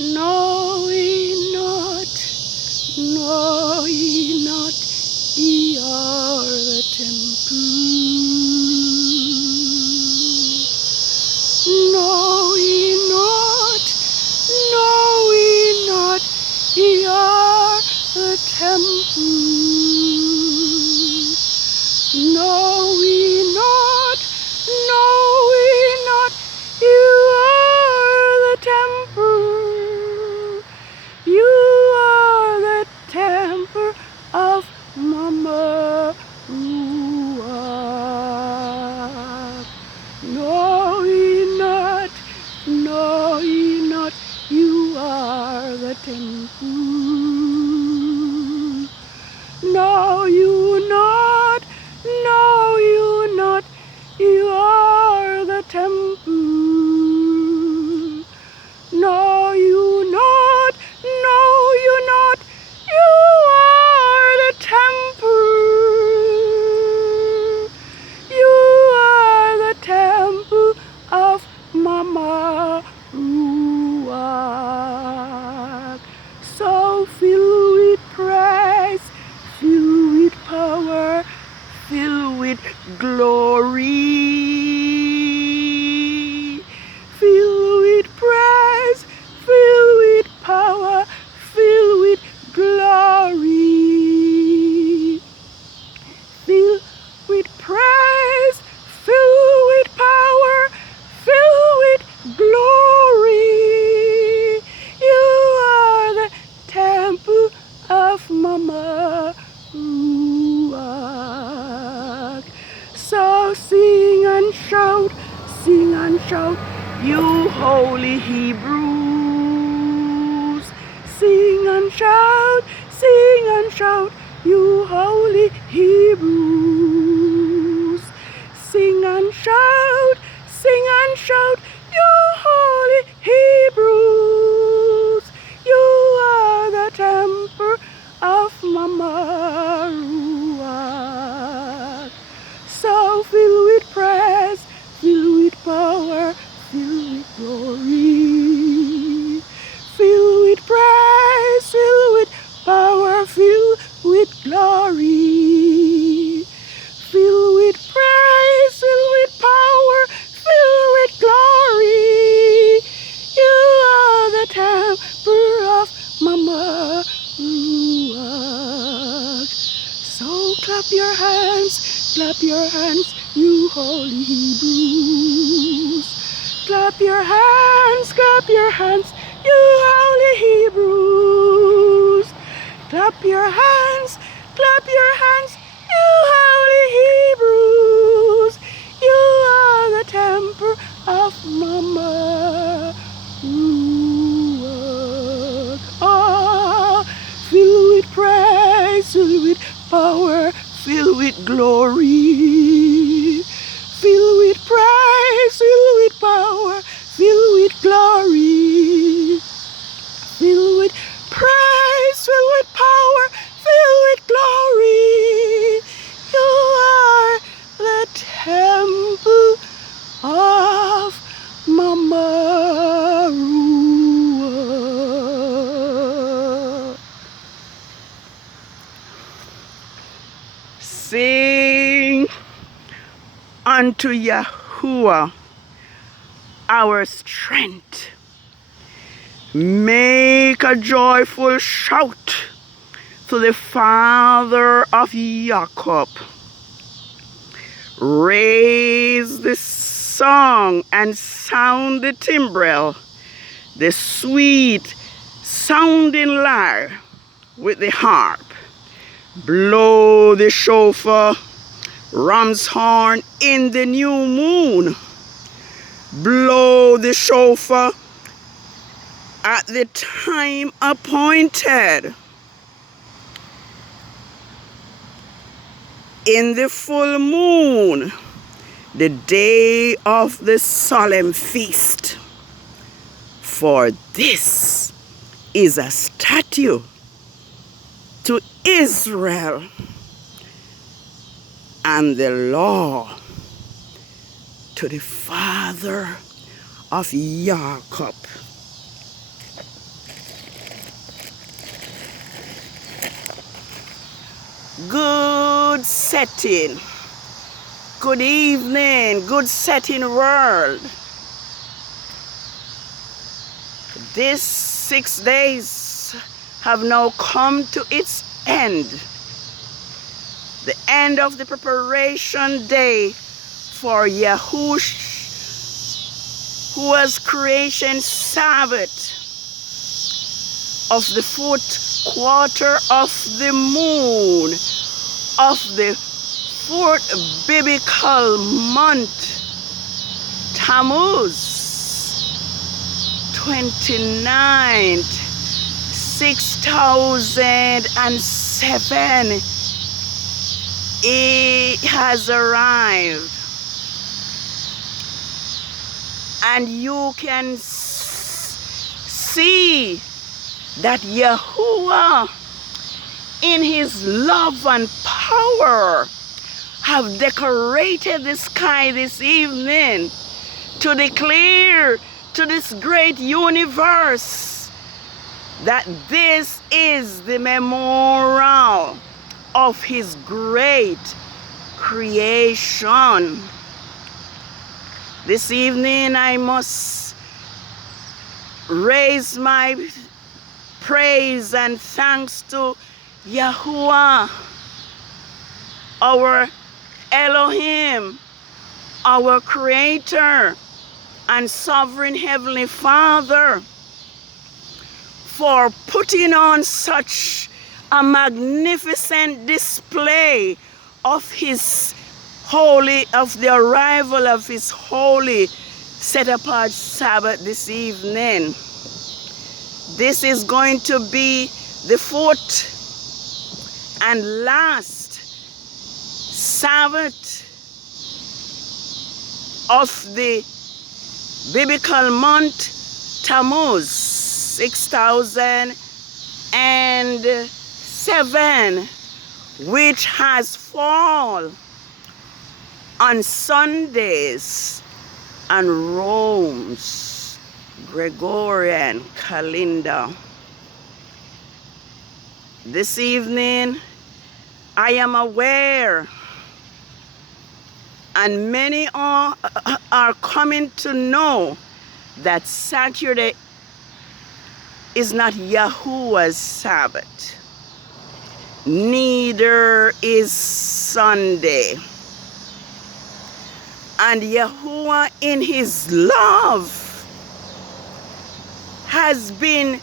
Know ye not, know ye not, ye are the temple. Know ye not, know ye not, ye are the temple. Know ye not, know ye not, you are the temple. You are the temple of Mama Ruach. Know ye not, know ye not, you are the temple. Know you not, know you not, you are the temple. Know you not, know you not, you are the temple. You are the temple of Mama Ruach. So fill with praise, fill with power, fill with glory. Fill with praise, fill with power, fill with glory. Fill with praise, fill with power, fill with glory. You are the temple of Mama Ruach. So sing and shout, you holy Hebrews. Sing and shout, you holy Hebrews. Sing and shout, you holy Hebrews. You are the temple of Mama Ruach. So fill with praise, fill with power, fill with glory. Fill with praise, fill with power, fill with glory. Fill with praise, fill with power, fill with glory. You are the temple of Mama Ruach. So clap your hands, you holy Hebrews. Clap your hands, you holy Hebrews. Clap your hands, you holy Hebrews. You are the temple of Mama Ruach. Oh, fill with praise, fill with power, fill with glory. Fill with praise, fill with power, fill with glory. Fill with praise, fill with power, fill with glory. You are the temple of Mama Ruach. Sing unto Yahuwah our strength. Make a joyful shout to the Father of Jacob. Raise the song and sound the timbrel, the sweet sounding lyre with the harp. Blow the shofar, ram's horn in the new moon. Blow the shofar at the time appointed. In the full moon, the day of the solemn feast. For this is a statute to Israel and the law to the father of Jacob. setting. Good evening, good setting world. These 6 days have now come to its end. The end of the preparation day for Yahuwah's creation Sabbath of the 4th quarter of the moon of the 4th biblical month, TAMMUZ, 29th, 6007. It has arrived, and you can see that Yahuwah in his love and power have decorated the sky this evening to declare to this great universe that this is the memorial of his great creation. This evening I must raise my praise and thanks to Yahuwah, our Elohim, our Creator and Sovereign Heavenly Father, for putting on such a magnificent display of his holy, of the arrival of his holy set apart Sabbath this evening. This is going to be the 4th and last Sabbath of the biblical month TAMMUZ, 6007, which has fall on Sundays and Rome's Gregorian calendar. This evening I am aware, and many are coming to know, that Saturday is not Yahuwah's Sabbath. Neither is Sunday. And Yahuwah in his love has been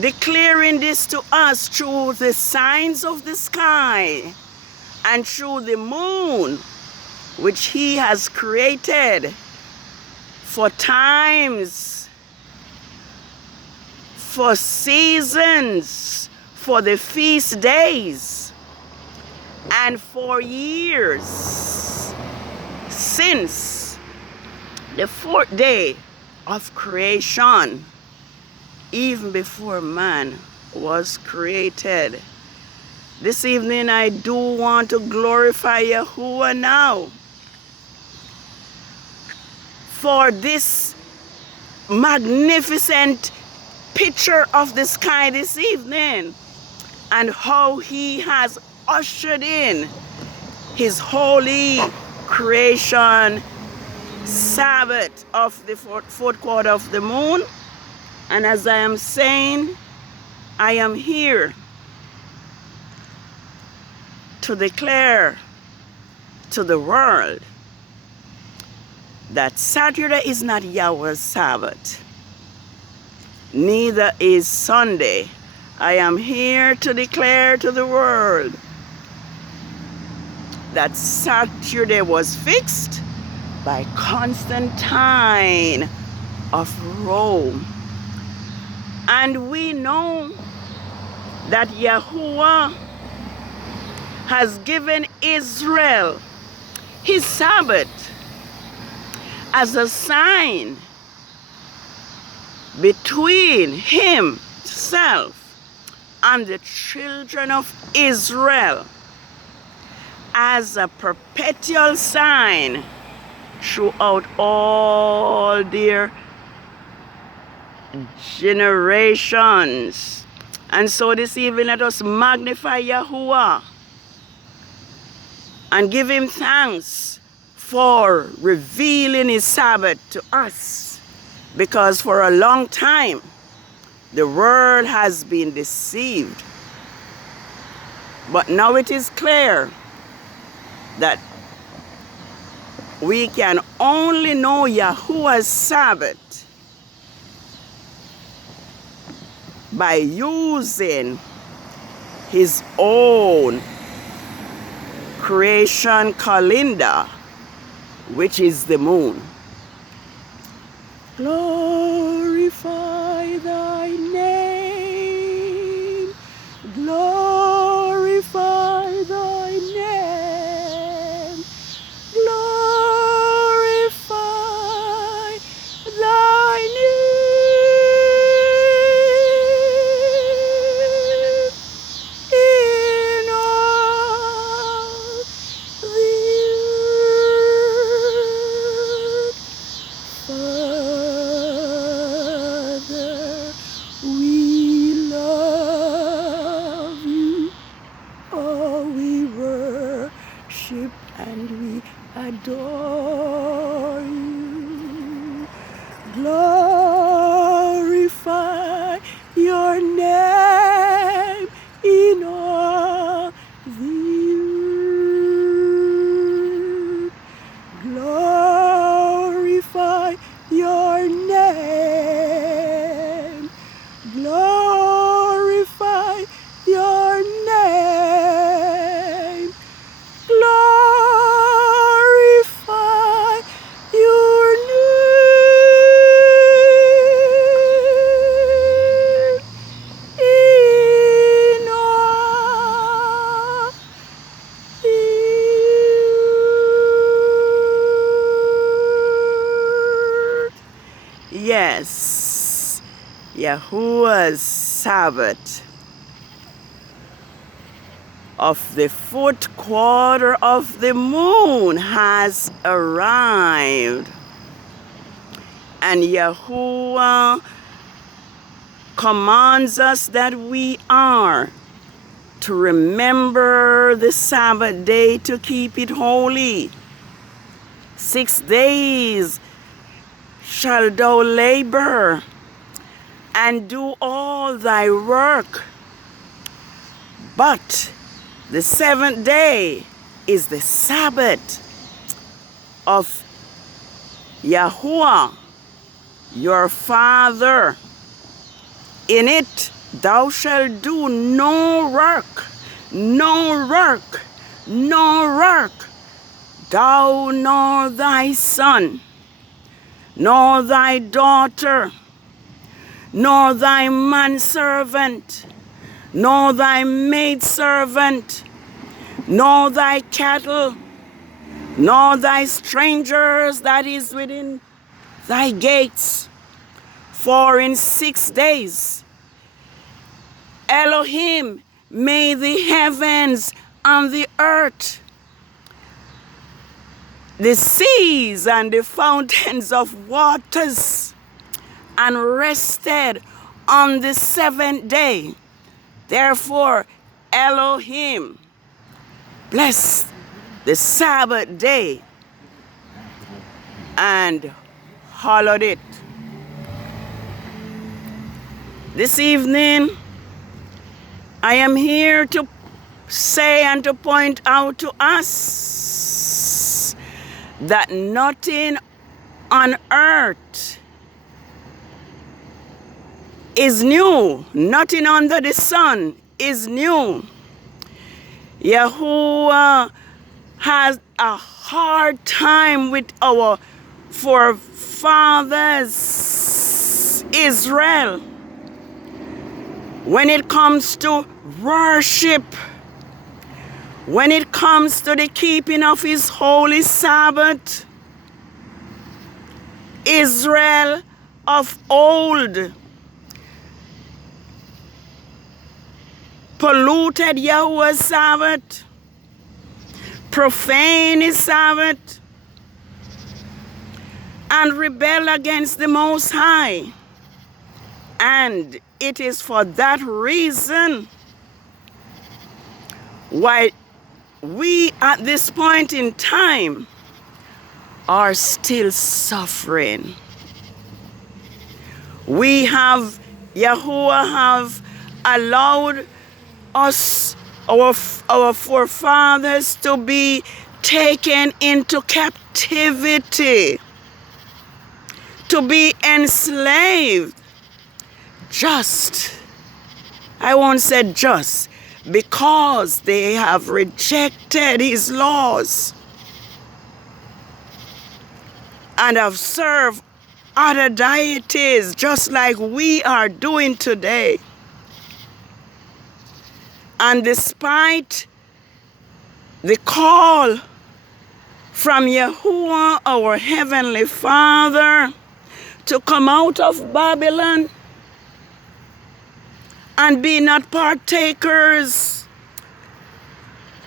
declaring this to us through the signs of the sky and through the moon, which he has created for times, for seasons, for the feast days, and for years since the 4th day of creation, even before man was created. This evening I do want to glorify Yahuwah now for this magnificent picture of the sky this evening, and how he has ushered in his holy creation Sabbath of the 4th quarter of the moon. And as I am saying, I am here to declare to the world that Saturday is not Yahweh's Sabbath. Neither is Sunday. I am here to declare to the world that Saturday was fixed by Constantine of Rome. And we know that Yahuwah has given Israel his Sabbath as a sign between himself and the children of Israel, as a perpetual sign throughout all their generations. And so this evening let us magnify Yahuwah and give him thanks for revealing his Sabbath to us, because for a long time the world has been deceived. But now it is clear that we can only know Yahuwah's Sabbath by using his own creation calendar, which is the moon. Glorify thy name, glorify thy name, glorify thy name in all the earth. Father, we love you. Oh, we worship and we adore you. Glorify your name in all the earth. Glorify your name. Glorify your name. Glorify your name in all the earth. Yes, Yahuwah's Sabbath of the 4th quarter of the moon has arrived. And Yahuwah commands us that we are to remember the Sabbath day to keep it holy. 6 days shall thou labor and do all thy work, but the 7th day is the Sabbath of Yahuwah, your Father. In it thou shalt do no work, no work, no work, thou nor thy son, nor thy daughter, nor thy manservant, nor thy maidservant, nor thy cattle, nor thy strangers that is within thy gates. For in 6 days Elohim made the heavens and the earth, the seas and the fountains of waters, and rested on the 7th day. Therefore Elohim blessed the Sabbath day and hallowed it. This evening I am here to say and to point out to us that nothing on earth is new. Nothing under the sun is new. Yahuwah has a hard time with our forefathers, Israel, when it comes to worship, when it comes to the keeping of his holy Sabbath. Israel of old polluted Yahuwah's Sabbath, profaned his Sabbath, and rebelled against the Most High. And it is for that reason why we at this point in time are still suffering. We have, Yahuwah have allowed us, our forefathers, to be taken into captivity, to be enslaved, I won't say just, because they have rejected his laws and have served other deities, just like we are doing today. And despite the call from Yahuwah, our Heavenly Father, to come out of Babylon and be not partakers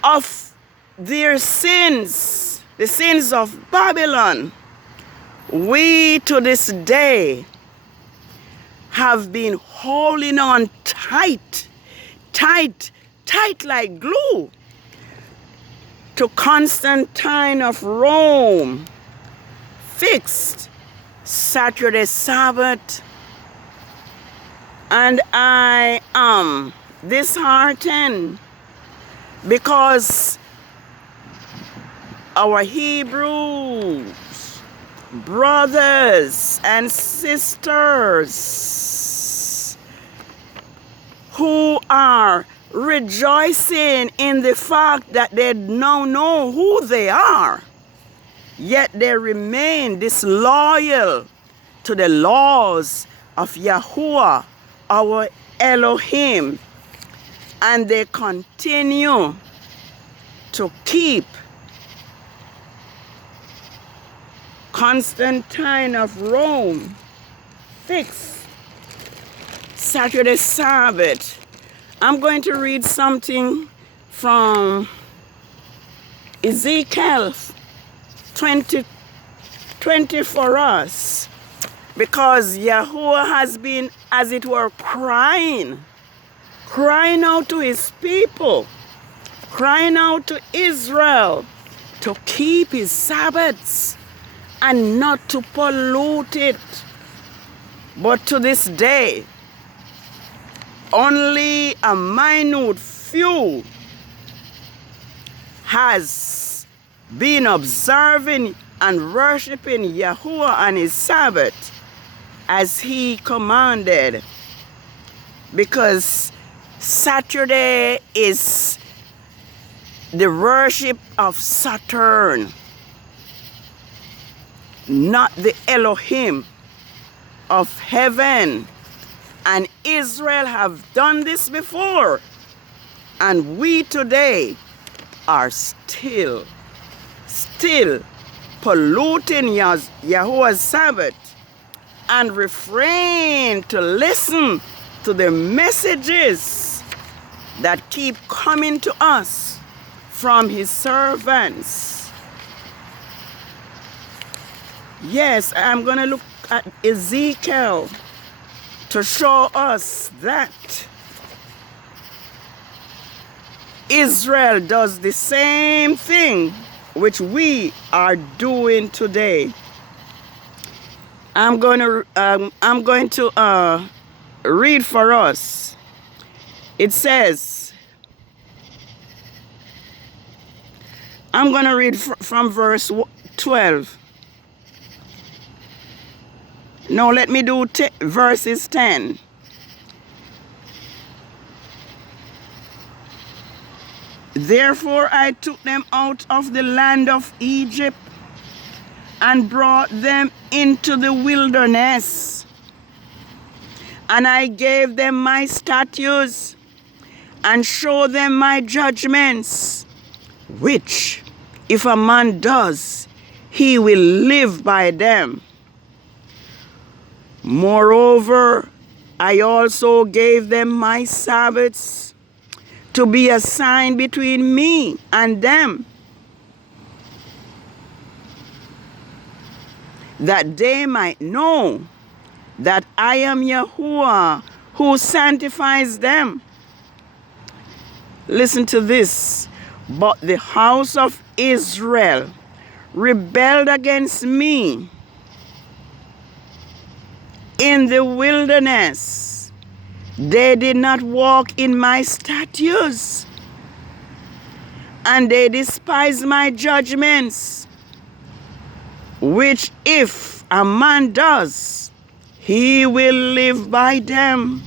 of their sins, the sins of Babylon, we to this day have been holding on tight like glue to Constantine of Rome fixed Saturday Sabbath. And I am disheartened because our Hebrews, brothers and sisters, who are rejoicing in the fact that they now know who they are, yet they remain disloyal to the laws of Yahuwah, our Elohim, and they continue to keep Constantine of Rome fixed Saturday Sabbath. I'm going to read something from Ezekiel 20 for us, because Yahuwah has been, as it were, crying out to his people, crying out to Israel to keep his Sabbaths and not to pollute it. But to this day, only a minute few has been observing and worshiping Yahuwah and his Sabbath as he commanded, because Saturday is the worship of Saturn, not the Elohim of heaven. And Israel have done this before, and we today are still polluting Yahuwah's Sabbath, and refrain to listen to the messages that keep coming to us from his servants. Yes, I'm going to look at Ezekiel to show us that Israel does the same thing which we are doing today. I'm going to read for us. It says, I'm going to read from verse 12. No, let me do verses 10. Therefore I took them out of the land of Egypt and brought them into the wilderness. And I gave them my statutes and showed them my judgments, which, if a man does, he will live by them. Moreover, I also gave them my Sabbaths to be a sign between me and them, that they might know that I am Yahuwah who sanctifies them. Listen to this. But the house of Israel rebelled against me in the wilderness. They did not walk in my statutes, and they despised my judgments, which if a man does, he will live by them.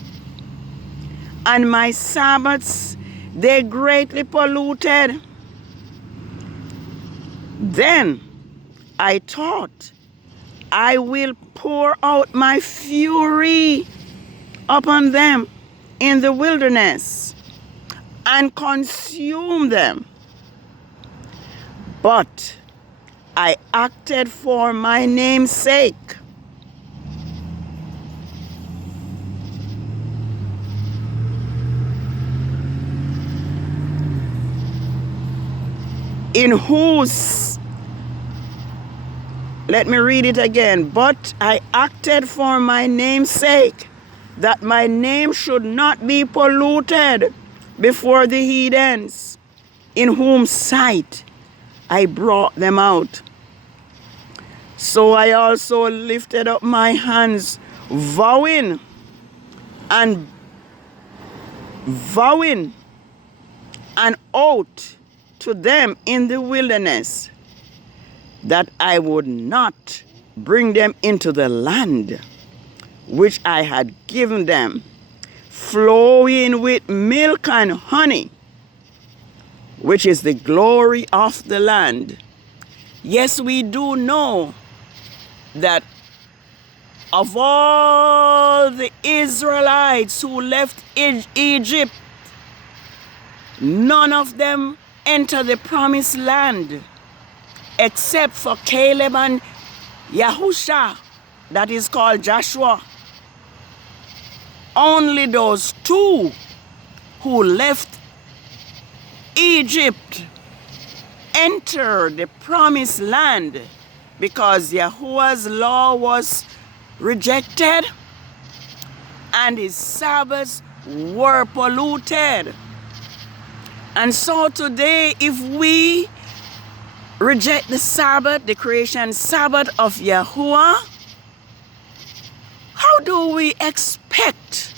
And my Sabbaths they greatly polluted. Then I thought, I will pour out my fury upon them in the wilderness and consume them. But I acted for my name's sake. In whose, let me read it again. But I acted for my name's sake, that my name should not be polluted before the heathens, in whom sight I brought them out. So I also lifted up my hands, vowing an oath to them in the wilderness, that I would not bring them into the land which I had given them, flowing with milk and honey, which is the glory of the land. Yes, we do know that of all the Israelites who left Egypt, none of them entered the promised land except for Caleb and Yahusha, that is called Joshua. Only those two who left Egypt entered the promised land, because Yahuwah's law was rejected and his Sabbaths were polluted. And so today, if we reject the Sabbath, the creation Sabbath of Yahuwah, how do we expect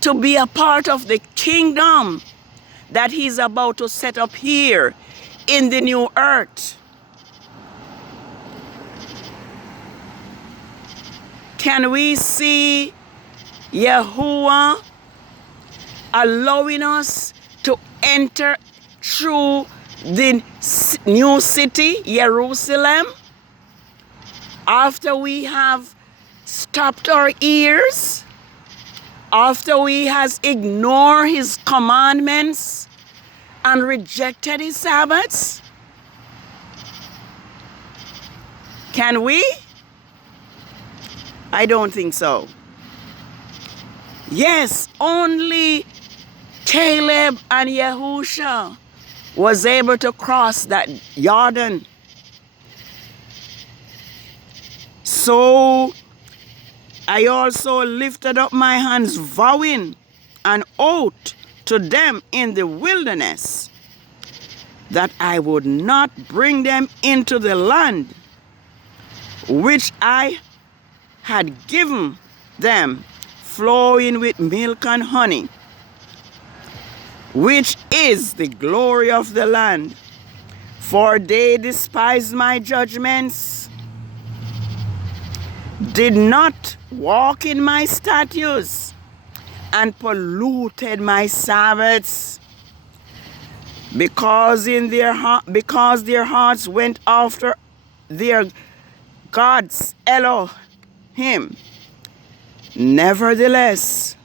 to be a part of the kingdom that he's about to set up here in the new earth? Can we see Yahuwah allowing us to enter through the new city, Jerusalem, after we have stopped our ears, after we has ignored his commandments and rejected his Sabbaths? Can we? I don't think so. Yes, only Caleb and Yahusha was able to cross that Jordan. So I also lifted up my hands, vowing an oath to them in the wilderness, that I would not bring them into the land which I had given them, flowing with milk and honey, which is the glory of the land. For they despised my judgments, did not walk in my statutes, and polluted my Sabbaths, because their hearts went after their gods Elohim. Nevertheless,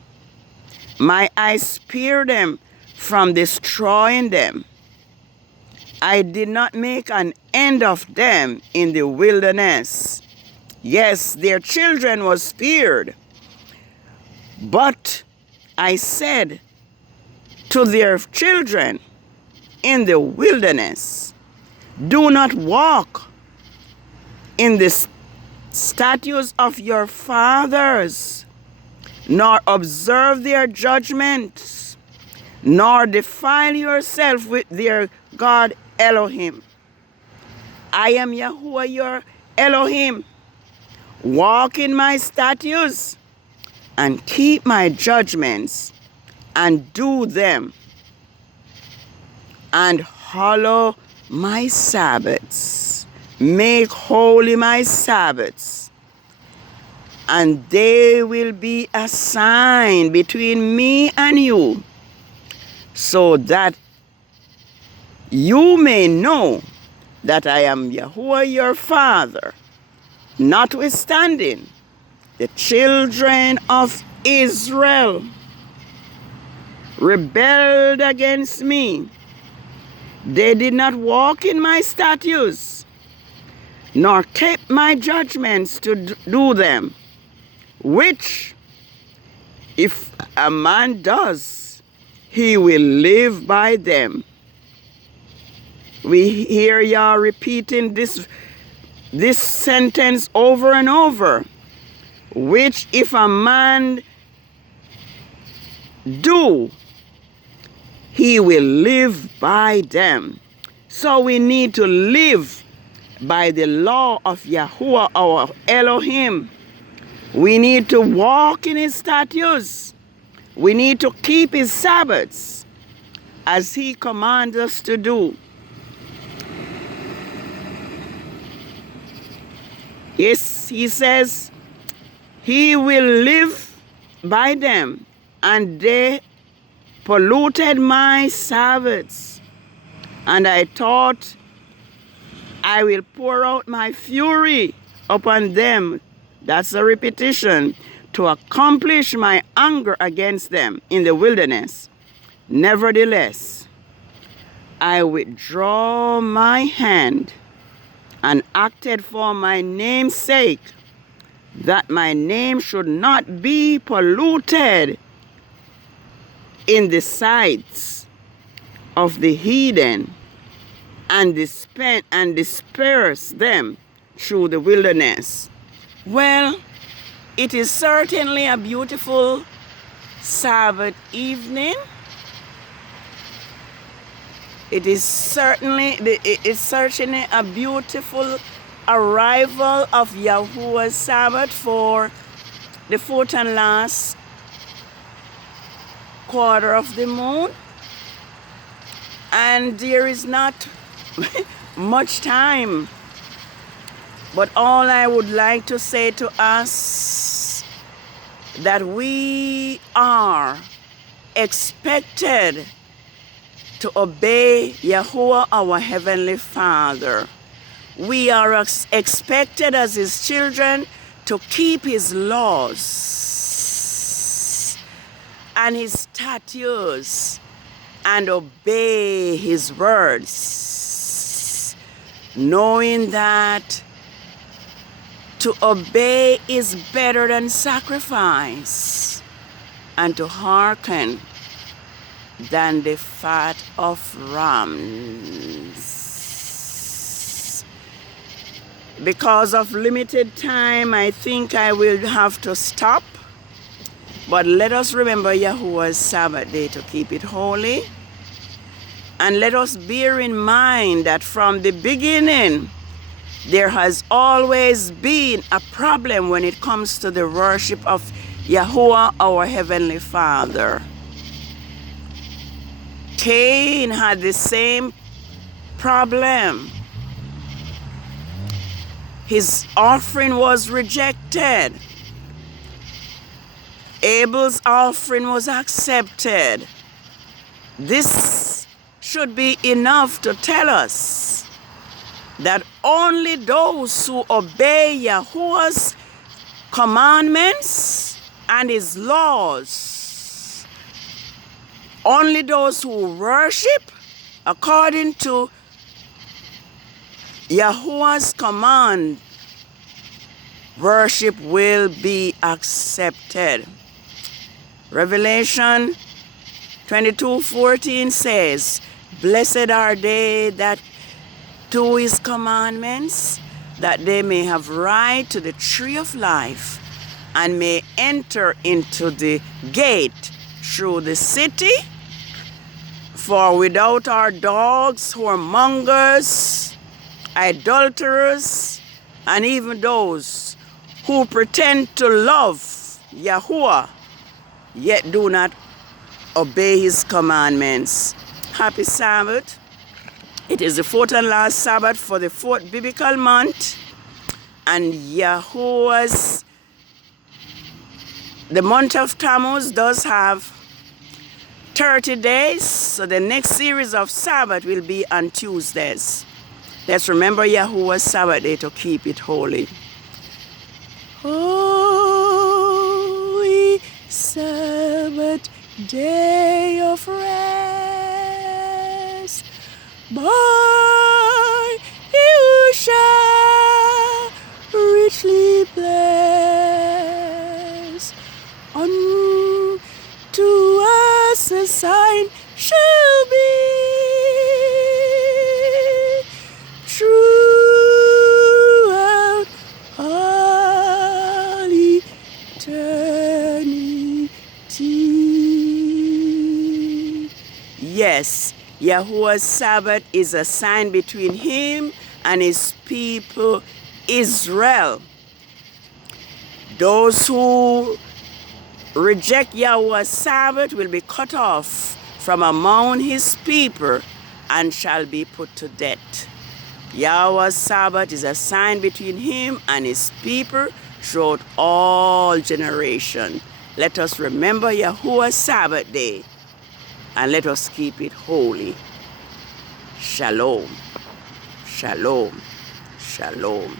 my eyes spared them from destroying them. I did not make an end of them in the wilderness. Yes, their children was spared, but I said to their children in the wilderness, do not walk in the statutes of your fathers, nor observe their judgments, nor defile yourself with their God Elohim. I am Yahuwah your Elohim. Walk in my statutes and keep my judgments and do them, and hallow my Sabbaths. Make holy my Sabbaths, and they will be a sign between me and you, so that you may know that I am Yahuwah your Father. Notwithstanding, the children of Israel rebelled against me. They did not walk in my statutes, nor kept my judgments to do them, which, if a man does, he will live by them. We hear Yah repeating this sentence over and over, which if a man do, he will live by them. So we need to live by the law of Yahuwah our Elohim. We need to walk in his statutes. We need to keep his Sabbaths as he commands us to do. Yes, he says he will live by them, and they polluted my Sabbaths. And I thought, I will pour out my fury upon them. That's a repetition, to accomplish my anger against them in the wilderness. Nevertheless, I withdraw my hand and acted for my name's sake, that my name should not be polluted in the sights of the heathen, and disperse them through the wilderness. Well, it is certainly a beautiful Sabbath evening. It's certainly a beautiful arrival of Yahuwah's Sabbath for the fourth and last quarter of the moon. And there is not much time. But all I would like to say to us, that we are expected to obey Yahuwah our Heavenly Father. We are expected as his children to keep his laws and his statutes and obey his words, knowing that to obey is better than sacrifice, and to hearken than the fat of rams. Because of limited time, I think I will have to stop. But let us remember Yahuwah's Sabbath day to keep it holy. And let us bear in mind that from the beginning, there has always been a problem when it comes to the worship of Yahuwah, our Heavenly Father. Cain had the same problem. His offering was rejected. Abel's offering was accepted. This should be enough to tell us that only those who obey Yahuwah's commandments and his laws, only those who worship according to Yahuwah's command, worship will be accepted. Revelation 22:14 says, "Blessed are they that do his commandments, that they may have right to the tree of life, and may enter into the gate through the city For without our dogs, whoremongers, adulterers, and even those who pretend to love Yahuwah, yet do not obey his commandments. Happy Sabbath. It is the fourth and last Sabbath for the fourth biblical month. And Yahuwah's, the month of Tammuz does have 30 days. So the next series of Sabbath will be on Tuesdays. Let's remember Yahuwah's Sabbath day to keep it holy. Holy Sabbath day of rest, by you shall richly blessed. Unto us a sign shall be throughout all eternity. Yes, Yahuwah's Sabbath is a sign between him and his people Israel. Those who reject Yahuwah's Sabbath will be cut off from among his people and shall be put to death. Yahuwah's Sabbath is a sign between him and his people throughout all generations. Let us remember Yahuwah's Sabbath day and let us keep it holy. Shalom. Shalom. Shalom.